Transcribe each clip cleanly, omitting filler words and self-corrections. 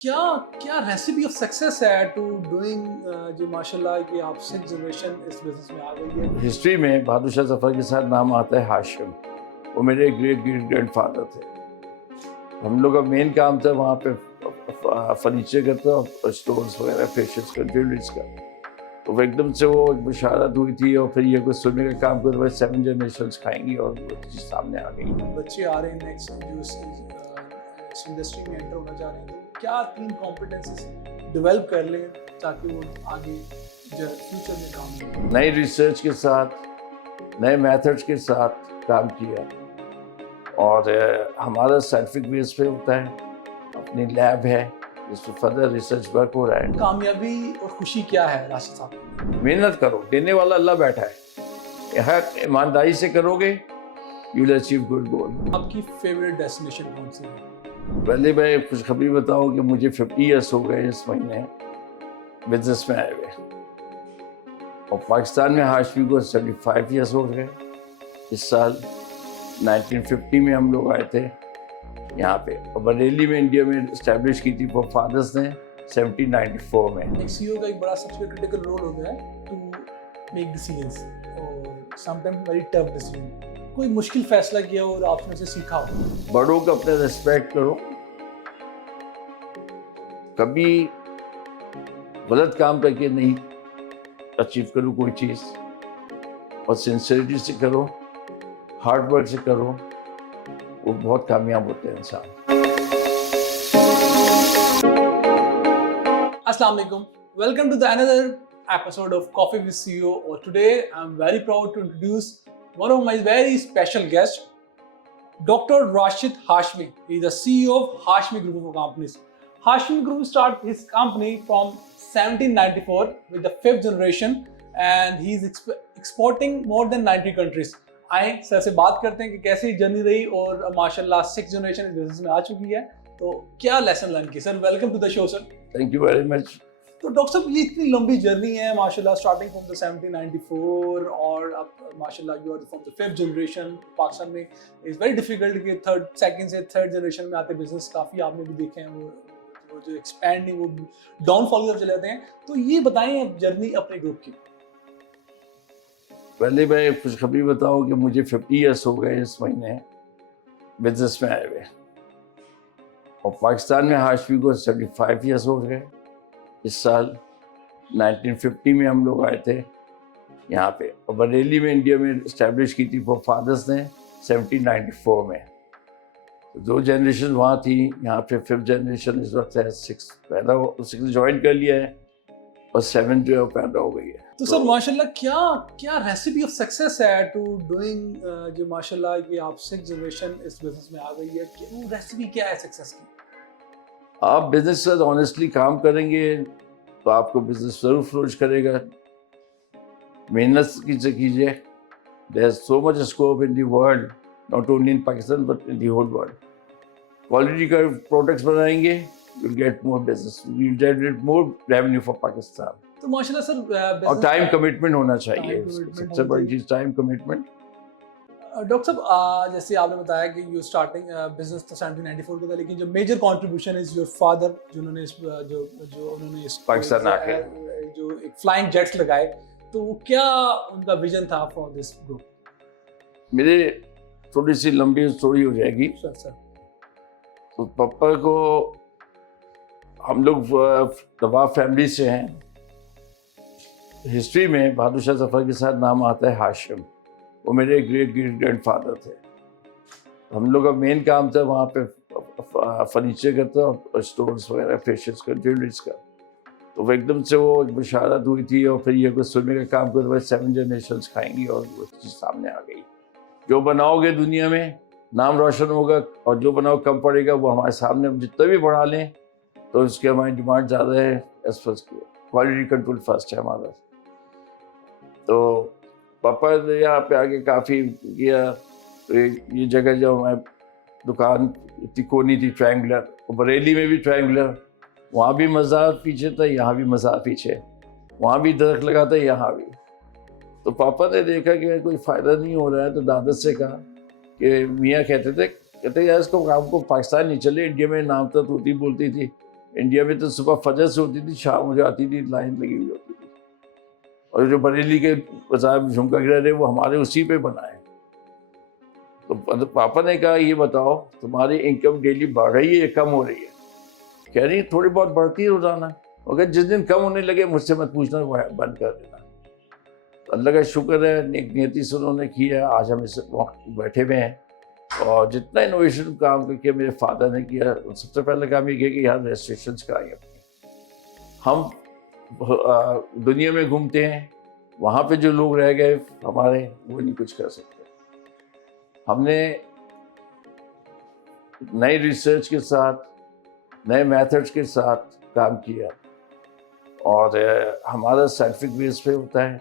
کیا کیا recipe of success ہے ٹو ڈوئنگ جو ماشاء اللہ کہ آپ 6 جنریشن اس بزنس میں آ گئی ہے؟ ہسٹری میں بہادر شاہ ظفر کے ساتھ نام آتا ہے ہاشم. وہ میرے گریٹ گرینڈ فادر تھے. ہم لوگ کا مین کام تھا وہاں پہ فرنیچر کا تھا، اسٹورس وغیرہ، فیشنس کا، جیولریز کا. تو وہ ایک دم سے وہ ایک بشارت ہوئی تھی، اور پھر یہ کچھ سننے کا کام کرتے ہوئے 7 جنریشنز کھائیں گی، اور وہ چیز سامنے آ گئی. بچے آ رہے ہیں نیکسٹ جو اس انڈسٹری میں انٹر ہونا چاہ رہے ہیں، تو کیا 3 کمپیٹنسز ڈیولپ کر لیں تاکہ وہ آگے فیوچر میں کام کریں؟ نئی ریسرچ کے ساتھ، نئے میتھڈس کے ساتھ کام کیا، اور ہمارا سائنٹیفک بیس پہ ہوتا ہے. اپنی لیب ہے جس پہ فردر ریسرچ ورک ہو رہا ہے. کامیابی اور خوشی کیا ہے راشد صاحب؟ محنت کرو، دینے والا اللہ بیٹھا ہے. یہ ایمانداری سے کرو گے، you will achieve good goal. آپ کی فیوریٹ ڈیسٹینیشن کون سی ہے؟ پہلے میں خوشخبری بتاؤں کہ مجھے 50 ایئرس ہو گئے اس مہینے بزنس میں آئے ہوئے، اور پاکستان میں ہاشمی کو 75 ایئرس ہو گئے. اس سال 1950 میں ہم لوگ آئے تھے یہاں پہ، اور بریلی میں انڈیا میں اسٹیبلش کی تھی فادرس نے 1794 میں. ایک سی او کا ایک بڑا سب سے کرٹیکل رول ہوتا ہے ٹو میک ڈیسیژنس، اور some time very tough decision. کوئی مشکل فیصلہ کیا اور آپ نے اسے سیکھا ہو؟ بڑوں کا اپنے ریسپیکٹ کرو، کبھی غلط کام کر کے نہیں اچیو کرو کوئی چیز، اور سنسیئرٹی سے کرو، ہارڈ ورک سے کرو، وہ بہت کامیاب ہوتے ہیں انسان. السلام علیکم، welcome to the another episode of Coffee with CEO. Or today I'm very proud to introduce one of my very special guests, Dr. Rashid Hashmi. He is the CEO of Hashmi Group of Companies. Hashmi Group started his company from 1794 with the 5th generation, and he is exporting more than 90 countries. آئیں سر سے بات کرتے ہیں کہ کیسی journey رہی، اور ماشاء اللہ 6 جنریشن اس بزنس میں آ چکی ہے، تو کیا لیسن لرن کی. Sir welcome to the show. Sir thank you very much. تو ڈاکٹر صاحب یہ اتنی لمبی جرنی ہے ماشاء اللہ، اسٹارٹنگ فرام دا 1794 اور اب ماشاء اللہ you are from the 5th generation. Pakistan میں اٹس ویری ڈیفیکلٹ کہ سیکنڈ سے تھرڈ جنریشن میں آتے بزنس کافی آپ نے بھی دیکھے ہیں، وہ جو ایکسپینڈنگ وہ ڈاؤن فال کی طرف چلے جاتے ہیں. تو یہ بتائیں اب جرنی اپنے گروپ کی. پہلے میں خوشخبری بتاؤں کہ مجھے 50 ایئرس ہو گئے اس مہینے بزنس میں آئے ہوئے، اور پاکستان میں ہاشمی کو 75 ایئرس ہو گئے. اس سال 1950 میں ہم لوگ آئے تھے یہاں پہ، اور بریلی میں انڈیا میں اسٹیبلش کی تھی فادرس نے 1794 میں. 2 جنریشن وہاں تھی، یہاں پہ 5th جنریشن اس وقت ہے. 6 جوائن کر لیا ہے، اور 7 جو ہے پیدا ہو گئی ہے. تو سر ماشاء اللہ کیا ریسیپی آف سکسیس ہے ٹو ڈوئنگ جو ماشاء اللہ کہ آپ 6 جنریشن اس بزنس میں آ گئی ہے، کہ وہ ریسیپی کیا ہے سکسیس کی؟ آپ بزنس سے آنیسٹلی کام کریں گے تو آپ کو بزنس ضرور فلورش کرے گا. محنت سے کیجیے. There is so much scope in the world, not only in Pakistan but in the whole world. Quality کا پروڈکٹس بنائیں گے، you will get more business, you will generate more revenue for Pakistan. تو ماشاء اللہ سر اور ٹائم کمٹمنٹ ہونا چاہیے، سب سے بڑی چیز ٹائم کمٹمنٹ. ڈاکٹر صاحب جیسے آپ نے بتایا کہ یو اسٹارٹنگ بزنس تو 1794 کا تھا، لیکن جو major contribution is your father, جنہوں نے انہوں نے پاکستان آ کے جو ایک فلائنگ جیٹس لگائے، تو وہ کیا ان کا ویژن تھا فار دس گروپ؟ میرے تھوڑی سی لمبی اسٹوری ہو جائے گی. سر تو پپا کو، ہم لوگ نواب فیملی سے ہیں. ہسٹری میں بہادر شاہ ظفر کے ساتھ نام آتا ہے ہاشم. وہ میرے گریٹ گرینڈ فادر تھے. ہم لوگ کا مین کام تھا وہاں پہ فرنیچر کا تھا، اسٹورس وغیرہ، فیشنس کا، جیولریز کا. تو وہ ایک دم سے وہ ایک بشارت ہوئی تھی، اور پھر یہ کچھ سننے کا کام کرتے ہوئے 7 جنریشنز کھائیں گی، اور وہ چیز سامنے آ گئی. جو بناؤ گے دنیا میں نام روشن ہوگا، اور جو بناؤ کم پڑے گا وہ ہمارے سامنے جتنا بھی بڑھا لیں تو اس کی ہماری ڈیمانڈ زیادہ ہے. As first quality control first ہے ہمارا. تو پاپا نے یہاں پہ آگے کافی کیا. یہ جگہ جو ہمیں دکان اتنی کونی تھی ٹرائنگولر، بریلی میں بھی ٹرائنگولر، وہاں بھی مزار پیچھے تھا، یہاں بھی مزار پیچھے، وہاں بھی درخت لگا تھا، یہاں بھی. تو پاپا نے دیکھا کہ کوئی فائدہ نہیں ہو رہا ہے، تو دادا سے کہا کہ میاں کہتے یار اس کو آپ کو پاکستان نہیں چلے، انڈیا میں نام تھا، طوطی بولتی تھی، انڈیا میں تو صبح فجر سے ہوتی تھی، شام ہو جاتی تھی، لائن لگی ہوئی ہوتی تھی. اور جو بریلی کے بازار میں جھمکا گرہ رہے وہ ہمارے اسی پہ بنائے. تو پاپا نے کہا یہ بتاؤ تمہاری انکم ڈیلی بڑھ رہی ہے یا کم ہو رہی ہے؟ کہہ رہی تھوڑی بہت بڑھتی ہے روزانہ، مگر جس دن کم ہونے لگے مجھ سے مت پوچھنا، بند کر دینا. اللہ کا شکر ہے نیک نیتی سے انہوں نے کیا. آج ہم اس وقت بیٹھے ہوئے ہیں اور جتنا انوویشن کام کر کے میرے فادر نے کیا، سب سے پہلے کام یہ کیا کہ یہاں ریسٹریشنس کرائیں. ہم دنیا میں گھومتے ہیں، وہاں پہ جو لوگ رہ گئے ہمارے وہ نہیں کچھ کر سکتے. ہم نے نئی ریسرچ کے ساتھ نئے میتھڈس کے ساتھ کام کیا اور ہمارا سائنٹیفک بیس پہ ہوتا ہے.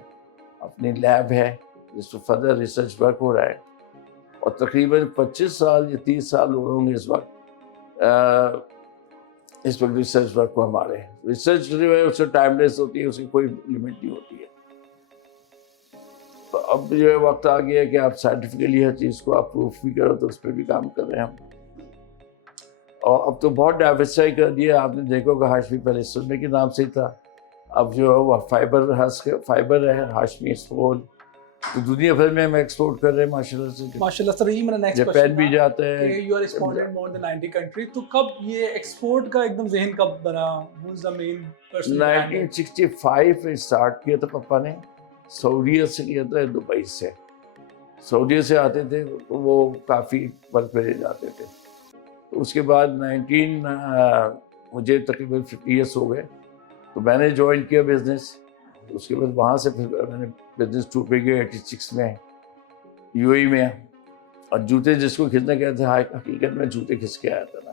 اپنی لیب ہے جس پہ فردر ریسرچ ورک ہو رہا ہے اور تقریباً 25 سال یا 30 سال ہو رہے ہوں گے اس وقت ریسرچ ورک کو. ہمارے ریسرچ جو ہے اس سے ٹائم لیس ہوتی ہے، اس کی کوئی لمٹ نہیں ہوتی ہے. تو اب جو ہے وقت آ گیا ہے کہ آپ سائنٹیفکلی ہر چیز کو آپ پروف بھی کرو، تو اس پہ بھی کام کر رہے ہیں ہم. اور اب تو بہت ڈائیورسفائی کر دیا. آپ نے دیکھو کہ ہاشمی پہلے سرمے کے نام سے ہی تھا، اب جو ہے وہ فائبر ہے ہاشمی اسپول. تو دنیا بھر میں ہم ایکسپورٹ کر رہے ہیں ماشاء اللہ سے. ماشاءاللہ سر، یہ میرا نیکسٹ جاپان بھی جاتا ہے. You are exported more than 90 country. تو کب یہ ایکسپورٹ کا ایک دم ذہن کب بنا؟ ہو از دی مین پرسن؟ 1965 میں اسٹارٹ کیا تھا پپا نے. سعودیہ سے کیا تھا، دبئی سے. سعودیہ سے آتے تھے وہ کافی ورک پہ لے جاتے تھے. اس کے بعد مجھے تقریباً 50 ایئرس ہو گئے تو میں نے جوائن کیا بزنس. اس کے بعد وہاں سے پھر میں نے بزنس ٹور پہ گیا 86 میں یو اے میں. اور جوتے جس کو کھینچنا کہتے ہیں، حقیقت میں جوتے کھینچ کے آیا تھا نا.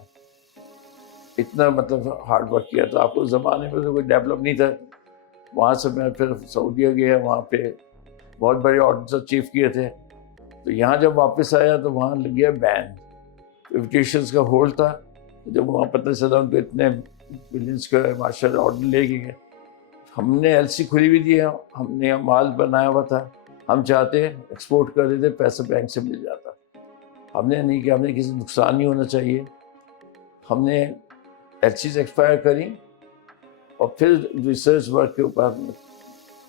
اتنا مطلب ہارڈ ورک کیا تھا. آپ کو زمانے میں تو کوئی ڈیولپ نہیں تھا. وہاں سے میں پھر سعودیہ گیا، وہاں پہ بہت بڑے آرڈرز اچیو کیے تھے. تو یہاں جب واپس آیا تو وہاں لگ گیا بین. انویٹیشنس کا ہول تھا. جب وہاں پتہ چلا ان کو اتنے بلینس کا ماشاء اللہ آرڈر لے کے گئے. ہم نے ایل سی کھلی ہوئی دی ہے، ہم نے مال بنایا ہوا تھا. ہم چاہتے ہیں ایکسپورٹ کر دیتے، پیسہ بینک سے مل جاتا. ہم نے نہیں کیا، ہم نے کسی نقصان نہیں ہونا چاہیے. ہم نے ایل سیز ایکسپائر کری اور پھر ریسرچ ورک کے اوپر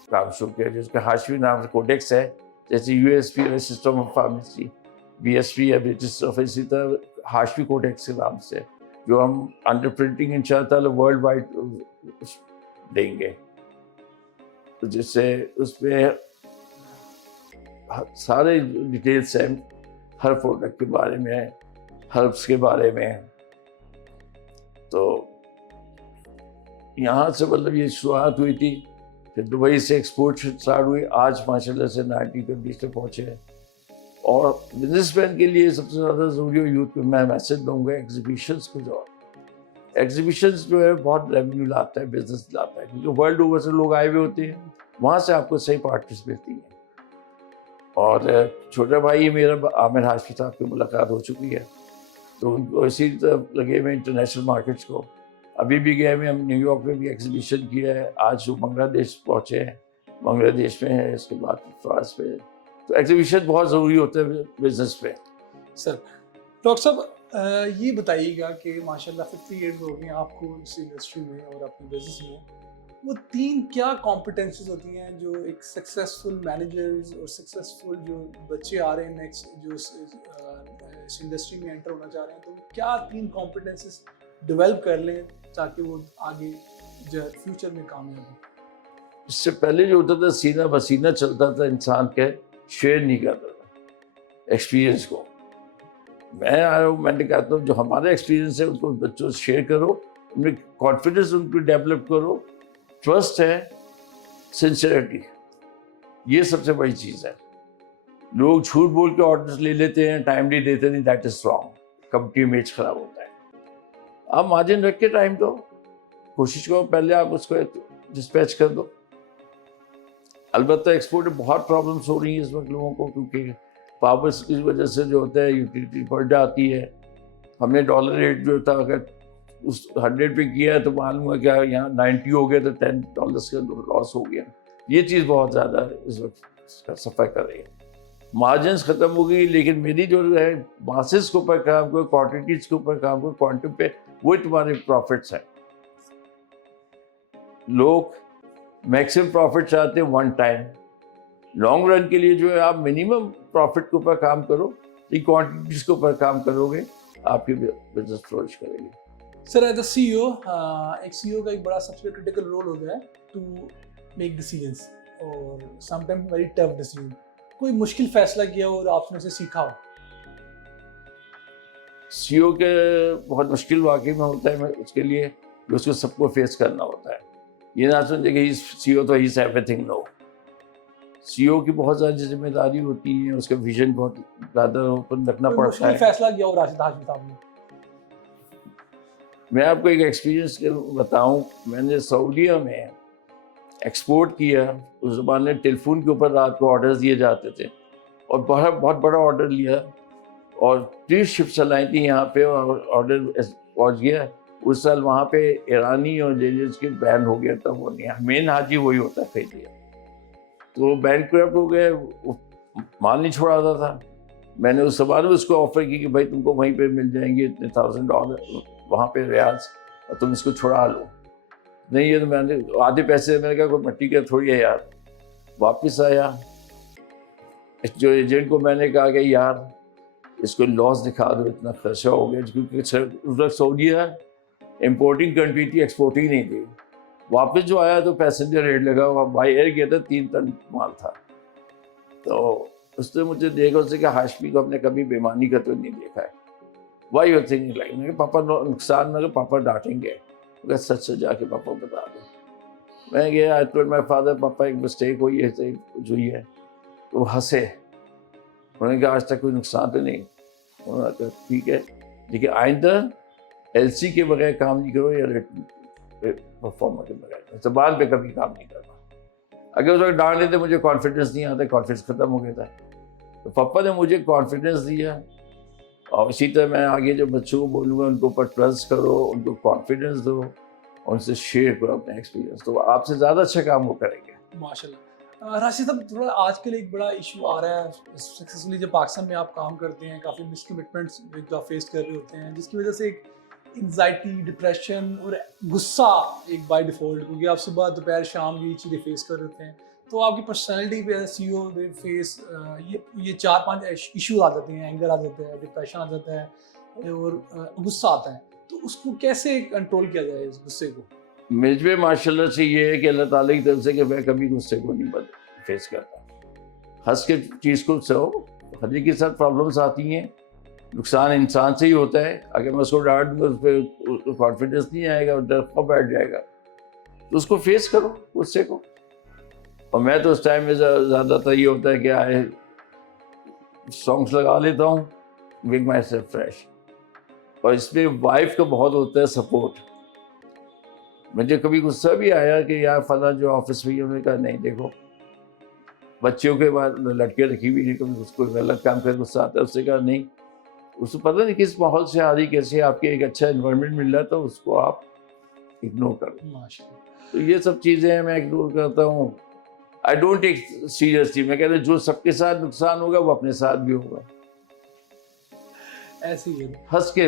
کام شروع کیا، جس کا ہاشمی نام کوڈیکس ہے. جیسے یو ایس پی ہے system of pharmacy, B S P ہے برٹش آف، اسی طرح ہاشمی کوڈیکس کے نام سے، جو ہم انڈر پرنٹنگ ان شاء اللہ تعالیٰ ورلڈ وائڈ دیں گے. تو جس سے اس پہ سارے ڈیٹیلس ہیں ہر پروڈکٹ کے بارے میں، ہربس کے بارے میں. تو یہاں سے مطلب یہ شروعات ہوئی تھی. پھر دبئی سے ایکسپورٹ اسٹارٹ ہوئی. آج ماشاء اللہ سے 90 کنٹریز تک پہنچے ہیں. اور بزنس مین کے لیے سب سے زیادہ ضروری ہو یوتھ کو میں میسج دوں گا ایگزیبیشنس کو. جو ایگزیبیشنس جو ہے بہت ریونیو لاتا ہے، بزنس لاتا ہے، کیونکہ ورلڈ اوور سے لوگ آئے ہوئے ہوتے ہیں. وہاں سے آپ کو صحیح پارٹنرز ملتی ہیں. اور چھوٹا بھائی میرا عامر ہاشمی صاحب کی ملاقات ہو چکی ہے، تو ان کو اسی طرح لگے ہوئے انٹرنیشنل مارکیٹس کو. ابھی بھی گئے ہوئے ہم نیو یارک میں بھی ایگزیبیشن کیا ہے. آج وہ بنگلہ دیش پہنچے ہیں، بنگلہ دیش میں ہے، اس کے بعد فرانس میں. تو ایگزیبیشن بہت ضروری ہوتا ہے بزنس پہ. سر ڈاکٹر صاحب یہ بتائیے گا کہ ماشاء اللہ 50 ایئرز ہو گئے آپ کو اس انڈسٹری میں اور اپنے بزنس میں. وہ 3 کیا کمپیٹنسیز ہوتی ہیں جو ایک سکسیزفل مینیجرز اور سکسیزفل جو بچے آ رہے ہیں نیکسٹ جو اس انڈسٹری میں انٹر ہونا چاہ رہے ہیں، تو کیا 3 کمپیٹنسیز ڈیولپ کر لیں تاکہ وہ آگے جو فیوچر میں کامیاب ہوں؟ اس سے پہلے جو ہوتا تھا سینہ بسینہ چلتا تھا، انسان کے شیئر نہیں کرتا تھا ایکسپیرئنس کو. میں آیا ہوں، میں نے کہتا ہوں جو ہمارا ایکسپیرئنس ہے ان کو بچوں سے شیئر کرو، ان میں کانفیڈنس ان کو ڈیولپ کرو. ٹرسٹ ہے، سنسیئرٹی، یہ سب سے بڑی چیز ہے. لوگ جھوٹ بول کے آرڈرز لے لیتے ہیں، ٹائم نہیں دیتے نہیں، that is wrong. Company image خراب ہوتا ہے. آپ مارجن رکھ کے ٹائم دو، کوشش کرو پہلے آپ اس کو ڈسپیچ کر دو. البتہ ایکسپورٹ میں بہت پرابلمس ہو رہی ہیں اس وقت لوگوں کو، کیونکہ پاور کی وجہ سے جو ہوتا ہے یوٹیلیٹی بڑھ جاتی ہے. ہم نے ڈالر ریٹ جو تھا اگر اس 100 پہ کیا ہے تو معلوم ہوا کیا یہاں 90 ہو گیا تو $10 کا لاس ہو گیا. یہ چیز بہت زیادہ اس وقت سفر کر رہی ہے. مارجنس ختم ہو گئی، لیکن میری جو ہے ماسز کے اوپر کام کرو، کوانٹٹیز کے اوپر کام کرو، کوانٹم پہ، وہی تمہارے پروفٹس ہیں. لوگ میکسیمم پروفٹ چاہتے ہیں ون ٹائم. لانگ رن کے لیے جو ہے آپ منیمم پروفٹ کے اوپر کام کرو, کوانٹیٹیز کے اوپر کام کرو گے, آپ کی بزنس فلورش کرے گی. سر ایز اے سی او, ایک سی او کا ایک بڑا سب سے کریٹیکل رول ہوتا ہے ٹو میک ڈیسیجنس, اور some time very tough decision. کوئی مشکل فیصلہ کیا اور آپ نے اسے سیکھا ہو؟ سی او کے بہت مشکل واقعی میں ہوتا ہے, اس کے لیے اس کو سب کو فیس کرنا ہوتا ہے. یہ نہ سمجھے کہ سی او تو ہیز ایوری تھنگ. نو, سی او کی بہت زیادہ ذمہ داری ہوتی ہے, اس کا ویژن بہت زیادہ اوپن رکھنا کوئی پڑتا ہے. مشکل فیصلہ کیا ہو راشد ہاشمی صاحب نے؟ میں آپ کو ایک ایکسپیرینس بتاؤں. میں نے سعودیہ میں ایکسپورٹ کیا. اس زمانے میں ٹیلی فون کے اوپر رات کو آرڈرز دیے جاتے تھے, اور بہت بڑا آرڈر لیا, اور 30 شپ چلائی تھی یہاں پہ, اور آرڈر پہنچ گیا. اس سال وہاں پہ ایرانی اور لیڈیز کے بین ہو گیا تھا. وہ نہیں, مین حاجی وہی ہوتا ہے خریدیا, تو بینک کرپٹ ہو گئے, مال نہیں چھوڑاتا تھا. میں نے اس زمانے میں اس کو آفر کی کہ بھائی تم کو وہیں پہ مل جائیں گے اتنے $1,000 وہاں پہ ریاض, اور تم اس کو چھڑا لو. نہیں, یہ تو میں نے آدھے پیسے, میں نے کہا کوئی مٹی کا تھوڑی ہے یار. واپس آیا, جو ایجنٹ کو میں نے کہا کہ یار اس کو لاس دکھا دو, اتنا خرچہ ہو گیا, کیونکہ اس وقت سعودیہ امپورٹنگ کنٹری تھی, ایکسپورٹنگ نہیں تھی. واپس جو آیا تو پیسنجر ریٹ لگا ہوا, بائی ایئر گیا تھا, 3 ٹن مال تھا. تو اس نے مجھے دیکھا, اس نے کہا ہاشمی کو ہم نے کبھی بےمانی کا تو نہیں دیکھا ہے. وائی یو تھنکنگ لائک, میں پاپا نقصان نہ, پاپا ڈانٹیں گے. سچ سے جا کے پاپا کو بتا دو. میں گیا, آئی ٹولڈ مائی فادر, پاپا ایک مسٹیک ہوئی ہے, کچھ ہوئی ہے. تو وہ ہنسے, انہوں نے کہا آج تک کوئی نقصان تو نہیں. انہوں نے کہا ٹھیک ہے, لیکن آئندہ ایل سی کے بغیر کام نہیں کرو, یا پرفارمر کے بغیر زبان پہ کبھی کام نہیں کرنا. اگر اس وقت ڈانٹ دیتے, مجھے کانفیڈنس نہیں آتا, کانفیڈنس ختم ہو گیا تھا. تو پاپا نے مجھے کانفیڈنس دیا, اور اسی طرح میں آگے جو بچوں کو بولوں گا ان کو اوپر ٹرسٹ کرو, ان کو کانفیڈنس دو, اور ان سے شیئر کرو اپنا ایکسپیرینس, تو آپ سے زیادہ اچھا کام وہ کریں گے. ماشاء اللہ. راشد صاحب, تھوڑا آج کل ایک بڑا ایشو آ رہا ہے سکسیسفلی جب پاکستان میں آپ کام کرتے ہیں, کافی مس کمٹمنٹس جو آپ فیس کر رہے ہوتے ہیں, جس کی وجہ سے ایک انزائٹی, ڈپریشن اور غصہ ایک بائی ڈیفالٹ, کیونکہ آپ صبح دوپہر شام یہ چیزیں فیس کر رہے ہوتے ہیں. تو آپ کی پرسنالٹی پہ سی او فیس یہ 4-5 ایشوز آ جاتے ہیں, اینگر آ جاتا ہے, ڈپریشن آ جاتا ہے, اور غصہ آتا ہے. تو اس کو کیسے کنٹرول کیا جائے, اس غصے کو؟ مجھ پہ ماشاء اللہ سے یہ ہے کہ اللہ تعالیٰ کی طرف سے کہ میں کبھی غصے کو نہیں فیس کرتا. ہنس کے چیز کو سہو. ہر ایک کے ساتھ پرابلمس آتی ہیں, نقصان انسان سے ہی ہوتا ہے. اگر میں اس کو ڈانٹ دوں اس پہ کانفیڈنس نہیں آئے گا, ڈر خود بیٹھ جائے گا. تو اس کو فیس کرو غصے کو. اور میں تو اس ٹائم میں زیادہ تر یہ ہوتا ہے کہ آئے سانگس لگا لیتا ہوں, میک مائی سیلف فریش. اور اس میں وائف کا بہت ہوتا ہے سپورٹ. مجھے کبھی غصہ بھی آیا کہ یار فلاں جو آفس میں, انہوں نے کہا نہیں دیکھو بچوں کے بعد لڑکیاں رکھی ہوئی نہیں, کبھی اس کو غلط کام کر غصہ آتا ہے. اس سے کہا نہیں, اس کو پتہ نہیں کس ماحول سے آ رہی, کیسے آپ کے ایک اچھا انوائرمنٹ مل رہا ہے, تو اس کو آپ اگنور کرو. تو یہ سب چیزیں میں اگنور کرتا ہوں. I don't take seriously. میں کہتا ہوں جو سب کے ساتھ نقصان ہوگا وہ اپنے ساتھ بھی ہوگا. ایسے ہی ہنس کے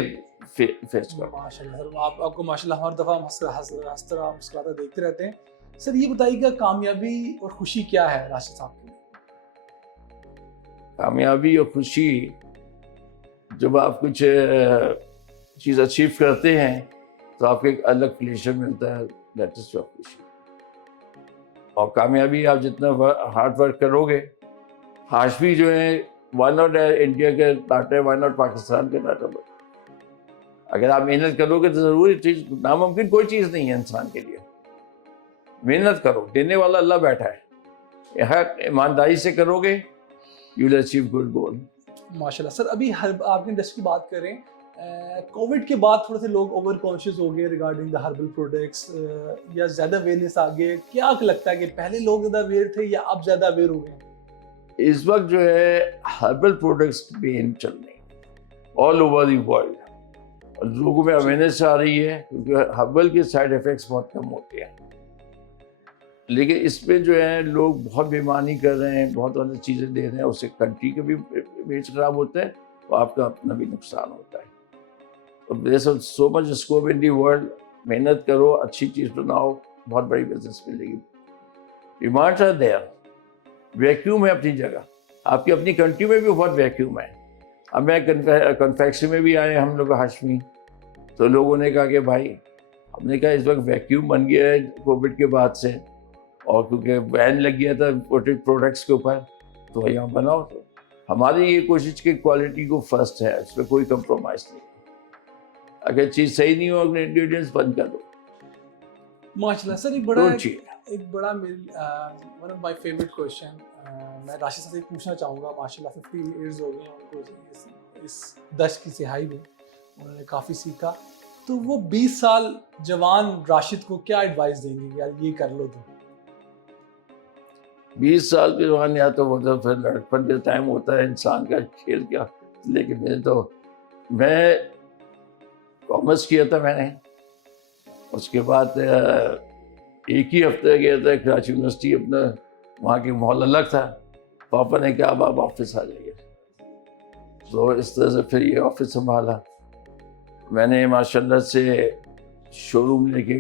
فیس کرو. ماشاء اللہ سر, آپ کو ماشاء اللہ ہر دفعہ ہنستا مسکراتا دیکھتے رہتے ہیں. سر یہ بتائیے کہ کامیابی اور خوشی کیا ہے راشد صاحب کے لیے؟ کامیابی اور خوشی, جب آپ کچھ چیز اچیو کرتے ہیں تو آپ کو ایک الگ پلیزر ملتا ہے, دیٹ از یور خوشی. اور کامیابی آپ جتنا ہارڈ ورک کرو گے, ہاشمی جو ہے وائی ناٹ انڈیا کے ڈاٹا ہے, وائی ناٹ پاکستان کے ڈاٹا. اگر آپ محنت کرو گے تو ضروری چیز, ناممکن کوئی چیز نہیں ہے انسان کے لیے. محنت کرو, دینے والا اللہ بیٹھا ہے. ہر ایمانداری سے کرو گے, you will achieve good goal. ماشاء اللہ. سر ابھی آپ کی انڈسٹری کی بات کریں, کووڈ کے بعد تھوڑے سے لوگ اوور کانشیس ہو گئے ریگارڈنگ دا ہربل پروڈکٹس, یا زیادہ اویئرنیس آ گئی. کیا لگتا ہے کہ پہلے لوگ زیادہ اویئر تھے یا اب زیادہ اویئر ہو گئے؟ اس وقت جو ہے ہربل پروڈکٹس پین چل رہے ہیں آل اوور دی ورلڈ, اور لوگوں میں اویئرنیس آ رہی ہے, کیونکہ ہربل کے سائڈ افیکٹس بہت کم ہوتے ہیں. لیکن اس پہ جو ہے لوگ بہت بےمانی کر رہے ہیں, بہت غلط چیزیں دے رہے ہیں. اس سے کنٹری کا بھی امیج خراب ہوتا ہے, اور آپ کا اپنا بھی نقصان ہوتا ہے. اور سو much scope in the world. محنت کرو, اچھی چیز بناؤ, بہت بڑی بزنس ملے گی. Demands are their. ویکیوم ہے اپنی جگہ, آپ کی اپنی کنٹری میں بھی بہت ویکیوم ہے. اب میں کنفیکشن میں بھی آئے ہم لوگ ہاشمی, تو لوگوں نے کہا کہ بھائی, ہم نے کہا اس وقت ویکیوم بن گیا ہے کووڈ کے بعد سے, اور کیونکہ بین لگ گیا تھا امپورٹڈ پروڈکٹس کے اوپر, تو یہاں بناؤ. تو ہماری یہ کوشش کہ کوالٹی کو فرسٹ ہے, اس پہ کوئی کمپرومائز نہیں. اگر چیز صحیح نہیں ہو اپنے انگریڈینٹس بند کر دو. ماشاء اللہ سر, ایک بڑا one of my favourite question میں راشد صاحب سے پوچھنا چاہوں گا. ماشاء اللہ 50 ایئرز ہو گئے ہیں ان کو اس دشت کی سیاحی میں, انہوں نے کافی سیکھا. تو وہ 20 سال جوان راشد کو کیا ایڈوائس دیں گے کہ یار یہ کر لو تم؟ 20 سال کے جوان, یا تو وہ تو پھر لڑکپن کا ٹائم ہوتا ہے انسان کا کھیل کیا, لیکن میں کامرس کیا تھا میں نے. اس کے بعد ایک ہی ہفتے گیا تھا کراچی یونیورسٹی, اپنا وہاں کے ماحول الگ تھا. پاپا نے کہا اب آپ آفس آ جائیے, تو اس طرح سے پھر یہ آفس سنبھالا. میں نے ماشاء اللہ سے شو روم لے کے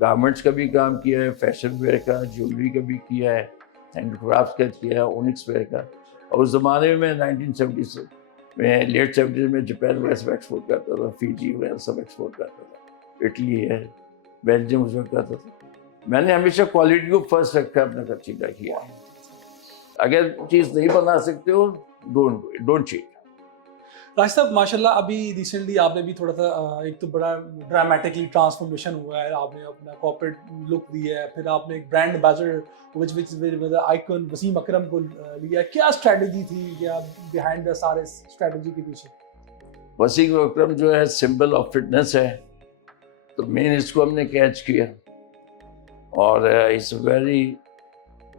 گارمنٹس کا بھی کام کیا ہے, فیشن ویئر کا, جیولری کا بھی کیا ہے, ہینڈ کرافٹس کا کیا ہے, اونکس ویئر کا. اور اس زمانے میں 1970 سے میں لیٹ 70 میں جاپان وغیرہ سب ایکسپورٹ کرتا تھا, فیجی وغیرہ سب ایکسپورٹ کرتا تھا, اٹلی ہے, بیلجیم اس وقت کرتا تھا. میں نے ہمیشہ کوالٹی کو فرسٹ رکھا, اپنا خرچیلا کیا. اگر چیز نہیں بنا سکتے ہو, ڈونٹ چیٹ. راشد صاحب ماشاء اللہ ابھی ریسنٹلی آپ نے بھی تھوڑا سا ایک تو بڑا ڈرامیٹکلی ٹرانسفارمیشن ہوا ہے, آپ نے اپنا کارپوریٹ لک دیا ہے, پھر آپ نے ایک برانڈ ایمبیسڈر آئیکن وسیم اکرم کو لیا. کیا اسٹریٹجی تھی کیا بیہائنڈ دا سارے اسٹریٹجی کے پیچھے؟ وسیم اکرم جو ہے سمبل آف فٹنس ہے, تو مین اس کو ہم نے کیچ کیا, اور it's a very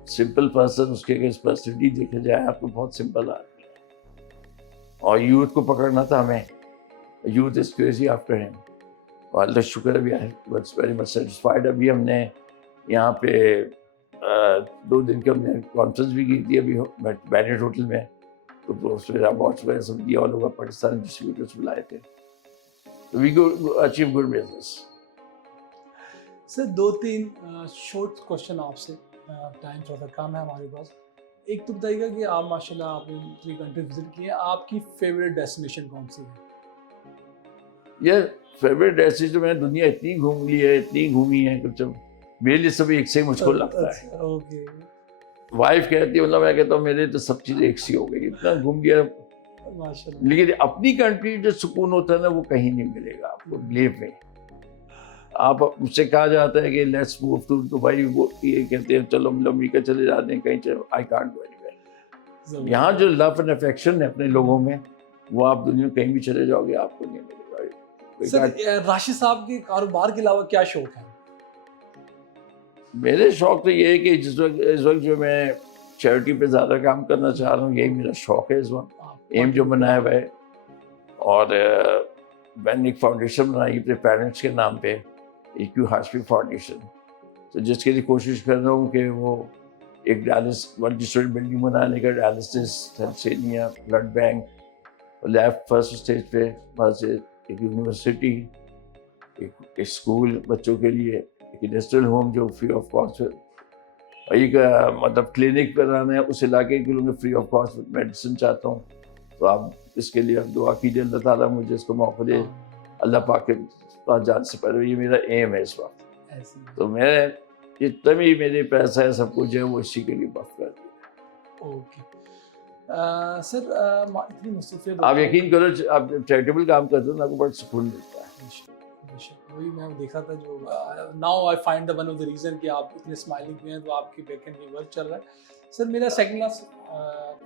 simple person. اس کے پرسنالٹی دیکھا جائے آپ کو بہت سمپل آدمی ہے, اور یوتھ کو پکڑنا تھا ہمیں. Youth is crazy after him, اور اللہ شکر ابھی واز ویری مچ سیٹسفائڈ. ابھی ہم نے یہاں پہ 2 دن کی ہم نے کانفرنس بھی کی تھی ابھی بینٹ ہوٹل میں, تو اس میں اواردس وغیرہ سب دیا, آل اوور پاکستان ڈسٹریبیوٹرس بلائے تھے. We achieve good business. Sir 2-3 short question آپ سے, ٹائم تھوڑا سا کم ہے ہمارے پاس. ایک تو بتائیے گا کہ آپ ماشاء اللہ آپ نے 3 کنٹریز وزٹ کی ہیں, آپ کی فیوریٹ ڈیسٹینیشن کون سی ہے؟ یہ فیوریٹ ڈیسٹینیشن میں نے دنیا اتنی گھوم لی ہے, اتنی گھومی ہے, کچھ میرے لیے سب ایک سے مجھ کو لگتا ہے. اوکے, وائف کہتی ہے, مطلب میں کہتا ہوں میرے تو سب چیزیں ایک سی ہو گئی, اتنا گھوم گیا. ماشاء اللہ. لیکن اپنی کنٹری جو سکون ہوتا ہے نا, وہ کہیں نہیں ملے گا آپ کو لیو میں. آپ مجھ سے کہا جاتا ہے کہ لیٹس موو ٹو دبئی, وہ یہ کہتے ہیں چلو ہم امریکہ چلے جاتے ہیں کہیں, چلو I can't go any where. یہاں جو لو اینڈ افیکشن ہے اپنے لوگوں میں, وہ آپ دنیا میں کہیں بھی چلے جاؤ گے آپ کو نہیں ملے گا. سر راشد صاحب کے کاروبار کے علاوہ کیا شوق ہے؟ میرے شوق تو یہ ہے کہ اس وقت جو میں چیریٹی پہ زیادہ کام کرنا چاہ رہا ہوں, یہی میرا شوق ہے اس وقت, ایم جو بنایا ہوا ہے. اور میں نے ایک فاؤنڈیشن بنائی اپنے پیرنٹس کے نام پہ, ایکیو ہاشمی فاؤنڈیشن, تو جس کے لیے کوشش کر رہا ہوں کہ وہ ایک ملٹی اسٹوری بلڈنگ بنانے کا, dialysis, thalassaemia, blood bank, lab first stage پہ, وہاں سے ایک یونیورسٹی, ایک اسکول بچوں کے لیے, ایک انڈسٹریل ہوم جو فری آف کاسٹ, اور ایک مطلب کلینک بنانا ہے اس علاقے کے لوگوں فری آف کاسٹ میڈیسن چاہتا ہوں. تو آپ اس کے لیے آپ دعا کیجیے, اللہ تعالیٰ مجھے اس کو موقع دے, اللہ پاک کے پاس جان سے پہلے. یہ میرا ایم ہے اس وقت. تو میں جتنا بھی میرے پیسہ ہے سب کچھ ہے وہ اسی کے لیے وقف کر دیا. اوکے سر, اتنی مصروفیت آپ یقین کرو, آپ چیریٹیبل کام کرتے ہو آپ کو بڑا سکون ملتا ہے. وہی میں دیکھا تھا جو now I find the one of the reason کہ آپ اتنے اسمائلنگ میں ہیں, تو آپ کی بیک اینڈ میں ورک چل رہا ہے. سر میرا سیکنڈ لاسٹ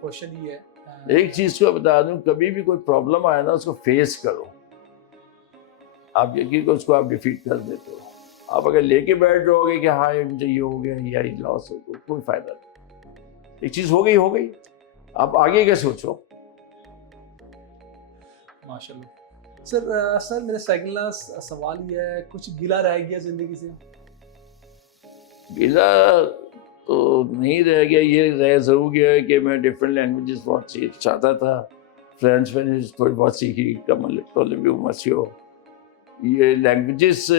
کوشچن یہ ہے, ایک چیز کو بتا دوں, کبھی بھی کوئی پرابلم آئے نا اس کو فیس کرو. آپ یقین کرو اس کو آپ ڈیفیٹ کر دیتے ہو. آپ اگر لے کے بیٹھ جاؤ گے کہ ہاں مجھے یہ ہو گیا یا یہ لاس ہو, تو کوئی فائدہ نہیں. ایک چیز ہو گئی, آپ آگے کیا سوچو. ماشاء اللہ. سر میرا سیکنڈ لاسٹ سوال یہ ہے, کچھ گلا رہ گیا زندگی سے؟ گلا تو نہیں رہ گیا, یہ رہ ضرور گیا ہے کہ میں ڈفرینٹ لینگویجز بہت چاہتا تھا. فرینچ میں نے تھوڑی بہت سیکھی, کمل ٹولویو مسیو, یہ لینگویجز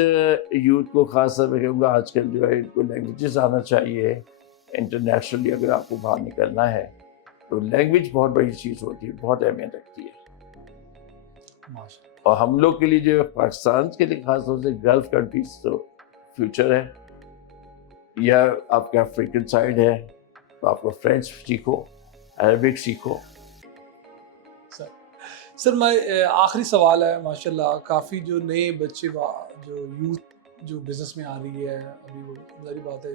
یوتھ کو خاص طور پہ کہوں گا آج کل جو ہے ان کو لینگویجز آنا چاہیے. انٹرنیشنلی اگر آپ کو باہر نکلنا ہے تو لینگویج بہت بڑی چیز ہوتی ہے, بہت اہمیت رکھتی ہے. اور ہم لوگ کے لیے جو پاکستان کے لیے خاص طور سے گلف کنٹریز تو فیوچر ہے, یا آپ کا افریقن سائڈ ہے تو آپ کو فرینچ سیکھو, عربک سیکھو. سر میں آخری سوال ہے, ماشاء اللہ کافی جو نئے بچے جو یوتھ جو بزنس میں آ رہی ہے ابھی, وہ ظاہری بات ہے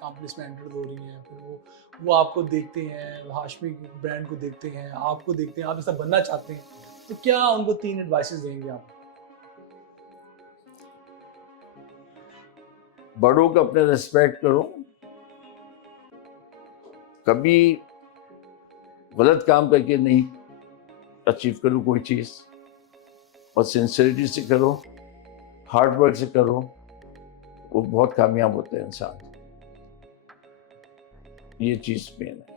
کمپنیز میں انٹر ہو رہی ہیں, پھر وہ آپ کو دیکھتے ہیں, ہاشمی برانڈ کو دیکھتے ہیں, آپ کو دیکھتے ہیں, آپ ایسا بننا چاہتے ہیں, تو کیا ان کو 3 ایڈوائسز دیں گے آپ؟ بڑوں کا اپنے ریسپیکٹ کرو, کبھی غلط کام کر کے نہیں اچیو کرو کوئی چیز, اور سنسیئرٹی سے کرو, ہارڈ ورک سے کرو, وہ بہت کامیاب ہوتا ہے انسان. یہ چیز مین ہے.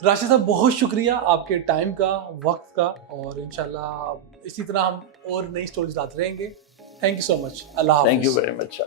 راشد صاحب بہت شکریہ آپ کے ٹائم کا, وقت کا, اور انشاءاللہ اسی طرح ہم اور نئی اسٹوریز لاتے رہیں گے. تھینک یو سو مچ. اللہ حافظ. Thank you very much.